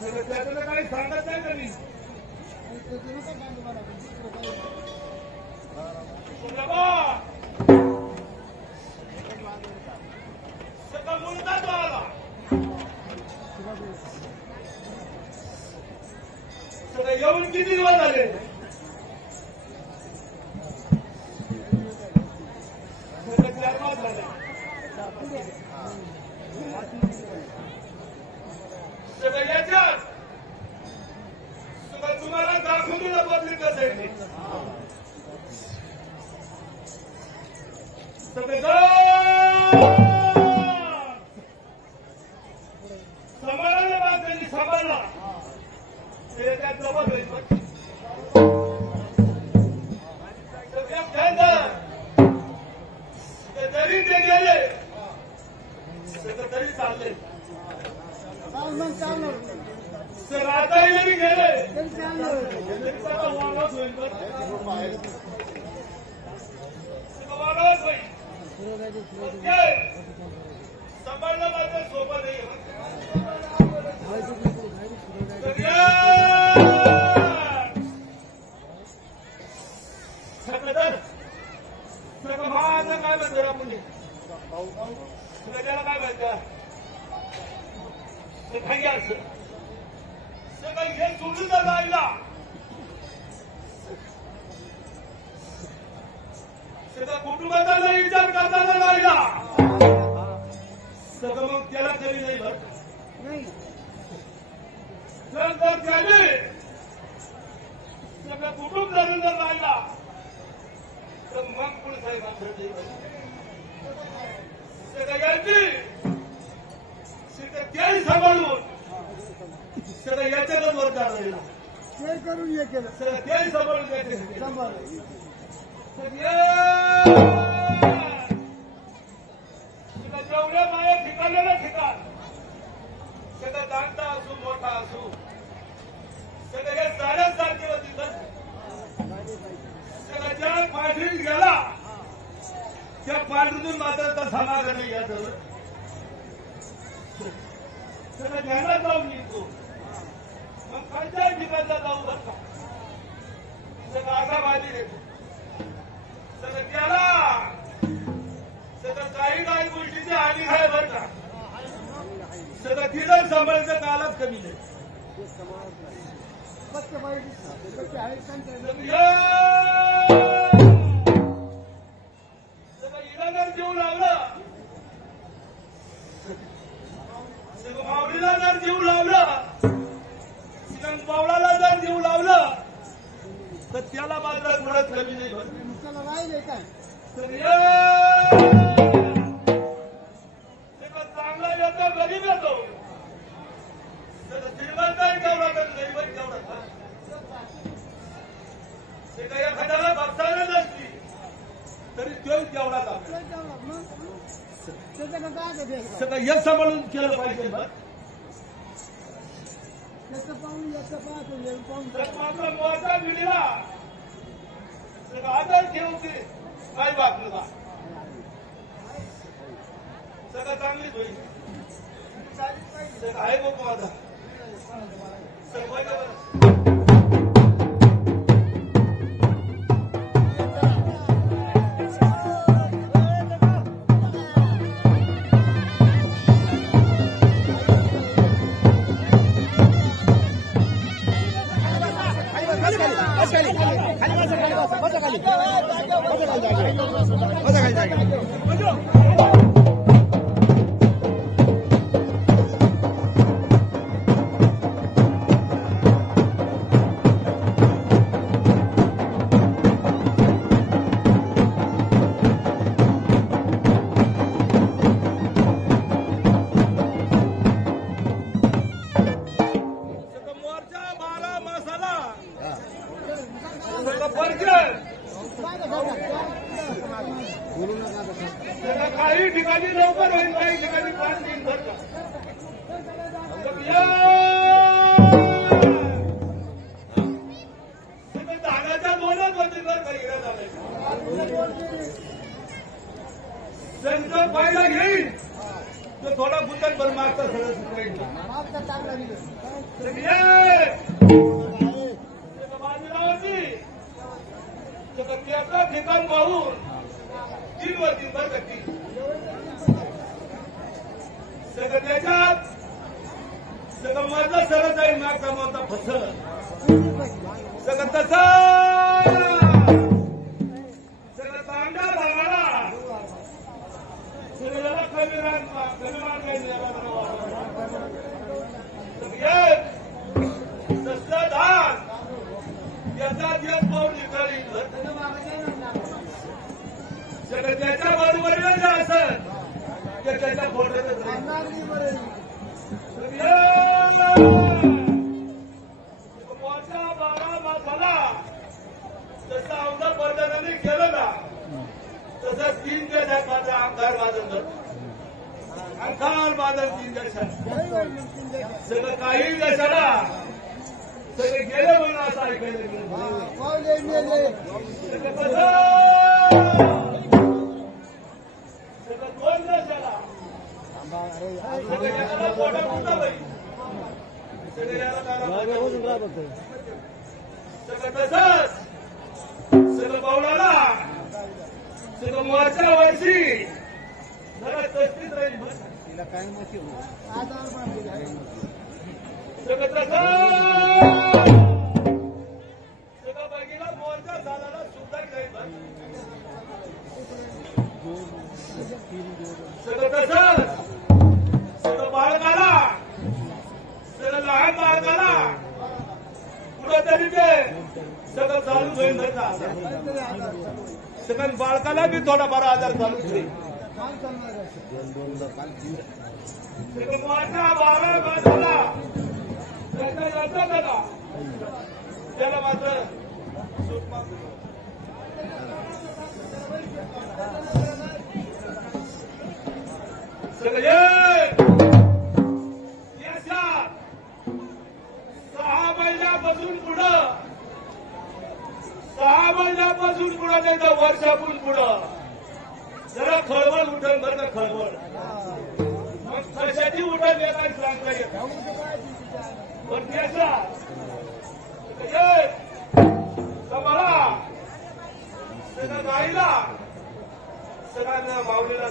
त्याचं काही सांगत नाही का मी सगळं मुलगा तो आला सगळं येऊन किती दिवस झाले सगळं 4 मास झाले सगळं याच्यात सगळं तुम्हाला दाखवून दिलं पब्लिक असेल सगळे सांभाळायला बाजूला सांभाळला ते त्यात जवळ जरी ते गेले तरी चालले सर आताही जरी गेले तरी त्याचा वाढच होईल वाढच होईल सांभाळणं माझं सोपं नाही सगळं महाराज काय म्हणतो आपण त्याला काय म्हणतात ते काही असं सगळं हे सोडून जर राहिला सगळं कुटुंबाचा विचार करताना राहिला सगळं मग त्याला कमी नाही भरत जर त्याने सगळं कुटुंब धरून जर राहिला तर मग पुढे साहेब सगळ्यांची त्याही सांभाळून सगळं याच्यातच वर काढला ते करून हे केलं सगळं त्याही सांभाळून जेवढ्या माया ठिकाणाला ठिकाण सगळं जाणता असू मोठा असू सगळं हे साऱ्याच सारखे होती सगळं ज्या पाठीत गेला त्या पाठीतून मात्र तर समाधान नाही या सगळं ध्यानात जाऊन येतो मग खालच्या ठिकाणला जाऊ बरं का सगळं आशाबाजी देतो सगळं त्याला सगळं काही गोष्टीची हानी आहे बरं का सगळं तिथं सांभाळायचं कालच कमी नाही सगळं हिला जर जीव लावलं सगळं मावळीला जर जीव लावलं सिंग पावळाला जर जीव लावलं तर त्याला मात्र थोडंच कमी नाही त्याला राहिले काय चांगला येतो गरीब येतो श्रीमंतही तेवढा तर गरीबही तेवढा ते काही एखाद्याला बघताना नसती तरी तो तेवढा सगळं हे सांभाळून केलं पाहिजे आपला मोर्चा दिलेला सगळं आदर ठेवते काय वागलं का सगळं चांगलीच होईल सगळं आहे बघू आता सगळं काही ठिकाणी लवकर होईल काही ठिकाणी 5 दिन भरतं धानाच्या 2च वरतीवर काही संत पाहिला घेईल तो थोडा गुंतन भर मागचा सगळं बाजीरावाची त्याचं ठिकाण पाहून 3 वर 3 भर गती सगळं त्याच्यात सगळं माझं सरळ जाईल ना कमावता फसलं सगळं तसं सगळं तांडा भागाला सगळ्याला कमी मान काही सस्ता धान याचा दिवस पाहून निकाली सगळं त्याच्या बाजूवरील जे असत ते त्याच्या फोटोच मोठा 12 मासाला जसं अवधा पर्जनाने केलं ना तसं 3 देशात माझा अंगार बाजून अंगार बाजून 3 देशात सगळं काही देशाला सगळे गेले म्हणून असं ऐकायला गेलं सगळं 2 देशाला सगळ्याला पोटा पुरता बाई सगळं तसंच सगळं बावळाला सगळं मोर्चा वर्षी जरा तस्तीच राहील सगळं तसं सगळं बघितला मोर्चा झाला सुद्धा जाईल सगळं तसंच सगळं बाळकाला सगळं लहान बाळकाला कुठंतरी ते सगळं चालू होईल सगळं बाळकाला बी थोडाफार आजार चालू होईल सगळं मोठा 12 मासाला त्याला मात्र सूट मागतो सगळे देशात 6 महिन्यापासून पुढं 6 महिन्यापासून पुढं नाही तर वर्षापून पुढं जरा खळबळ उठल बरं का खळबळ मग कशाची उठल येत आणि सांगता येत पण देशात मला सगळं गाईला सगळ्यांना माऊलीला